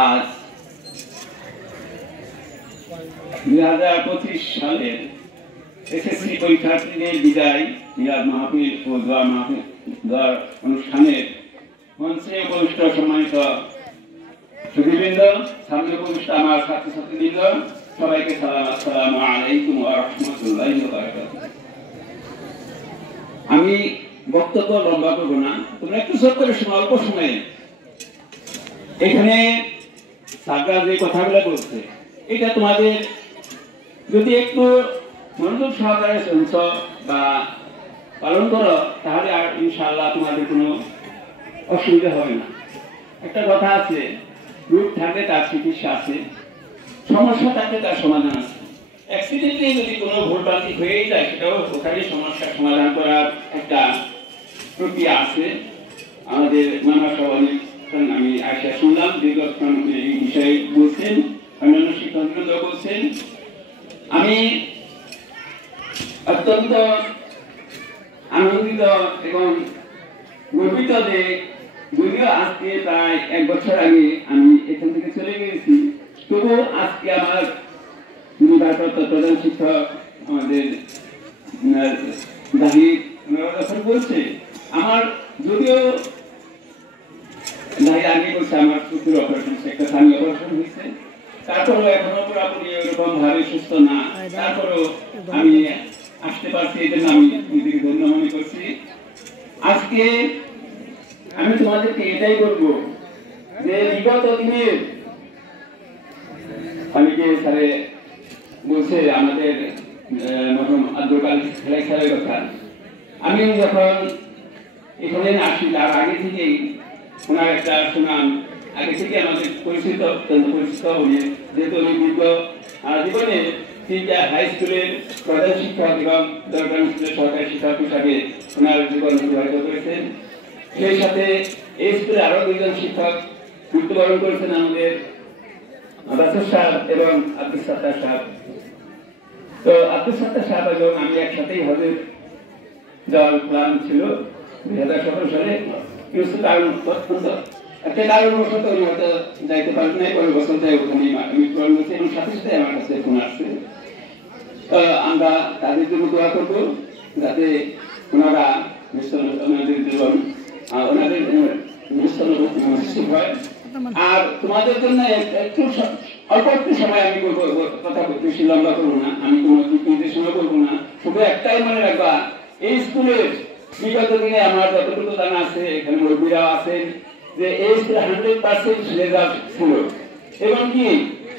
আজ 2025 সালের এসএসসি পরীক্ষার্থীদের বিদায় মিলাদ মাহফিল ও দোয়া অনুষ্ঠানের মঞ্চে উপবিষ্ট সম্মানিত সুধীবৃন্দ, সামনে উপবিষ্ট আমার ছাত্রছাত্রীবৃন্দ, সবাইকে সালাম, আসসালামু আলাইকুম ওয়া রাহমাতুল্লাহি ওয়া বারাকাতুহু। আমি বক্তব্য লম্বা করব না, তোমরা একটু ছোট করে শোনো, অল্প সময়ে। এখানে সরকার যে কথাগুলো বলছে এটা তোমাদের যদি একটু মনোযোগ সহকারে শুনছ বা পালন করো তাহলে আর ইনশাআল্লাহ তোমাদের কোনো অসুবিধা হবে না। একটা কথা আছে, রোগ থাকলে তার চিকিৎসা আছে, সমস্যা থাকলে তার সমাধান আছে। অ্যাক্সিডেন্টলি যদি কোনো ভুলভ্রান্তি হয়েই যায় সেটাও ওখানে সমস্যার সমাধান করার একটা প্রক্রিয়া আছে। আমাদের মানব সভাপতি আমি আশা শুনলাম দীর্ঘক্ষণ এই বিষয়ে বলছেন, অন্যান্য শিক্ষকবৃন্দ বলছেন। আমি অত্যন্ত আনন্দিত এবং গর্বিত যে যদিও আজকে প্রায় 1 বছর আগে আমি এখান থেকে চলে গেছি, তবুও আজকে আমার ভারপ্রাপ্ত প্রধান শিক্ষক আমাদের জাহিদ বলছে, আমার যদিও আগে বলছে আমার চোখের অপারেশন, একটা স্থানীয় অপারেশন হয়েছে, তারপরেও এখনো পুরোপুরি ওরকম ভাবে সুস্থ না, তারপরেও আমি আসতে পারছি, এই জন্য আমি নিজেকে ধন্য মনে করছি। আজকে আমি তোমাদেরকে এটাই বলবো যে বিগত দিনের অনেকে স্যারে বলছে আমাদের মরহুম আব্দুল কাদের খেলাই স্যারের কথা। আমি যখন এখানে আসি তার আগে থেকেই ওনার একটা সুনাম আগে থেকে আমাদের পরিচিত উনি, যেহেতু উনি দীর্ঘ জীবনে 3টা হাই স্কুলের প্রধান শিক্ষক এবং 10টা স্কুলের সরকারি শিক্ষক হিসাবে ওনার জীবন অতিবাহিত করেছেন। সেই সাথে এই স্কুলে আরো 2জন শিক্ষক মৃত্যুবরণ করেছেন, আমাদের বাসুর সাহেব এবং আব্দুল সাত্তার সাহেব। তো আব্দুল সাত্তার সাহেব এবং আমি একসাথেই হজের যাওয়ার প্ল্যান ছিল 2017 সালে, কিন্তু একটা কারণবশত উনি হয়তো যাইতে পারেন নাই, পরের বছর যাই ওখানে মৃত্যুবরণ করেছে এবং সাথে সাথে আমার কাছে ফোন আসছে। আমরা তাদের জন্য দোয়া করবো যাতে ওনারা ওনাদের জীবন ওনাদের নিশ্চিত হয়। আর তোমাদের জন্য একটু অল্প একটু সময় আমি কথা বেশি লম্বা করবো না, আমি কোনো দিক নির্দেশনা করবো না, শুধু একটাই মনে রাখবা, এই স্কুলের বিগত দিনে আমার যতটুকু জানা আছে, এখানে মুরব্বীরাও আছেন, যে এই স্কুলে 100% রেজাল্ট ছিল এবং কি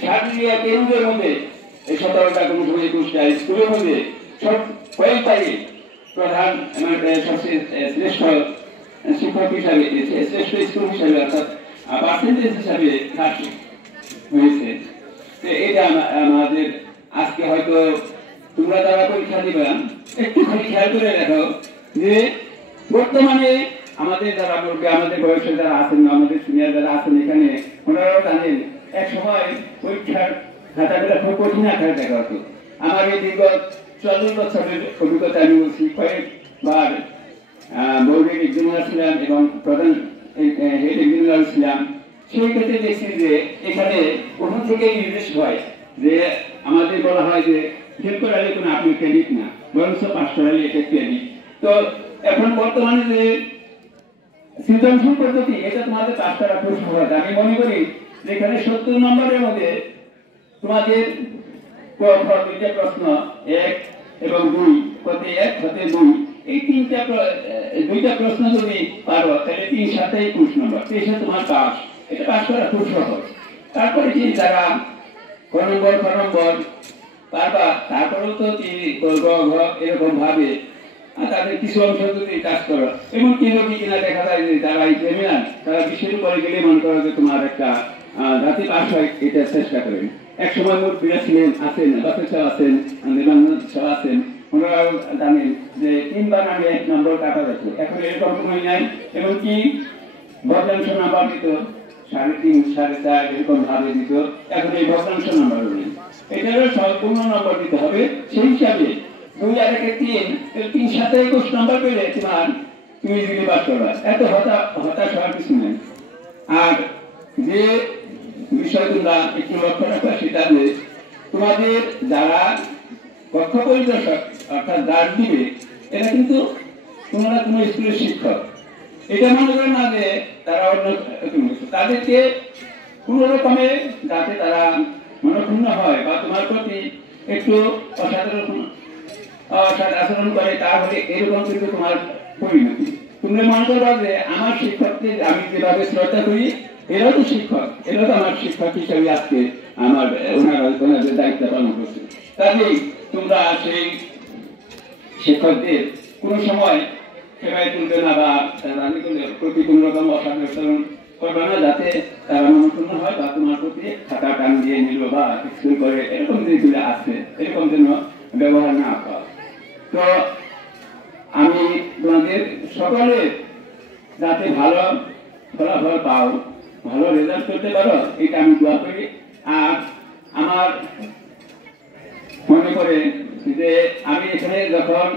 সাতরিয়া কেন্দ্রের মধ্যে এই 17টা কোনো সময় 21টা স্কুলের মধ্যে সব কয়েকটাই প্রধান সবচেয়ে শ্রেষ্ঠ শিক্ষক হিসাবে, শ্রেষ্ঠ স্কুল হিসাবে অর্থাৎ পার্সেন্টেজ হিসাবে ফার্স্ট হয়েছে। এটা আমাদের আজকে হয়তো তোমরা যারা পরীক্ষা দিবা একটুখানি খেয়াল করে দেখো যে বর্তমানে আমাদের যারা বলবে, আমাদের বয়সে যারা আছেন, আমাদের সিনিয়র যারা আছেন এখানে, ওনারাও জানেন এক সময় পরীক্ষার খাতাগুলো খুব কঠিন আকারে দেখা হতো। আমার এই দীর্ঘ 40 বছরের অভিজ্ঞতা আমি বলছি, কয়েকবার বোর্ডের এক্সামিনার ছিলাম এবং প্রধান হেড এক্সামিনার ছিলাম। সেই ক্ষেত্রে দেখছি যে এখানে প্রথম থেকেই নির্দেশ হয় যে আমাদের বলা হয় যে ফেল করালে কোনো আপনি ক্রেডিট না, বরঞ্চ পাস করালে এটা ক্রেডিট। তো এখন বর্তমানে যে সৃজনশীল পদ্ধতি, এটা তোমাদের পাস করা খুব সহজ। আমি মনে করি যেখানে 70 নম্বরের মধ্যে তোমাদের 2টা প্রশ্ন 1 এবং 2, হতে 1 হতে 2, এই 2টা প্রশ্ন যদি পারো তাহলে 3 7 21 নম্বর, এসে তোমার পাস। এটা পাস করা খুব সহজ। তারপরে যে যারা ক নম্বর পারবা, তারপরেও তো এরকম ভাবে তাদের কিছু অংশ যদি কাজ করো, এমন কি হবে কিনা দেখা যায় যে যারা এই সেমিনার তারা বিশ্বের উপরে গেলে মনে করো যে তোমার একটা জাতি পাস হয়, এটা চেষ্টা করেন। এক সময় মুরব্বীরা ছিলেন, আছেন, বাসের সাহেব আছেন, নির্মাণ সাহেব আছেন, ওনারাও জানেন যে 3 বার আমি 1 নম্বর কাটা যাচ্ছে। এখন এরকম সময় নাই, এমনকি ভগ্নাংশ নাম্বার দিত 3.5 4.5 এরকম ভাবে দিত, এখন এই ভগ্নাংশ নাম্বার নেই, এটারও সম্পূর্ণ নম্বর দিতে হবে। সেই হিসাবে 2 আর 1 3, 3 7 21 নম্বর পেলে তুমি যদি পাস করবা, এত হতাশ হওয়ার কিছু নেই। আর যে বিষয় তোমরা একটু লক্ষ্য রাখো, সেটা যে তোমাদের যারা কক্ষ পরিদর্শক অর্থাৎ গার্ড দিবে, এরা কিন্তু তোমরা কোনো স্কুলের শিক্ষক। এটা মনে করে না যে তারা অন্য তাদেরকে কোন রকমে যাতে তারা মনক্ষুণ্ণ হয় বা তোমার প্রতি একটু অসাধারণ আচরণ করে, তাহলে এরকম কিন্তু তোমার পরিণতি। তুমি মনে করবা যে আমার শিক্ষককে আমি যেভাবে শ্রদ্ধা করি, এরাও তো শিক্ষক, এরাও তো আমার শিক্ষক হিসেবে আজকে আমার ওনাদের দায়িত্ব পালন করছে। কাজেই তোমরা সেই শিক্ষকদের কোনো সময় সেবায় তুলবে না বা প্রতি কোন রকম অসাধারণ করবে না, যাতে তারা মনক্ষুণ্ণ হয় বা তোমার প্রতি খাতা টান দিয়ে নিল বা স্কুল করে এরকম যেগুলো আছে এরকম যেন ব্যবহার না হয়। তো আমি তোমাদের সকলে যাতে ভালো ফলাফল পাও, ভালো রেজাল্ট করতে পারো, এটা আমি দোয়া করি। আর আমার মনে করে যে আমি এখানে যখন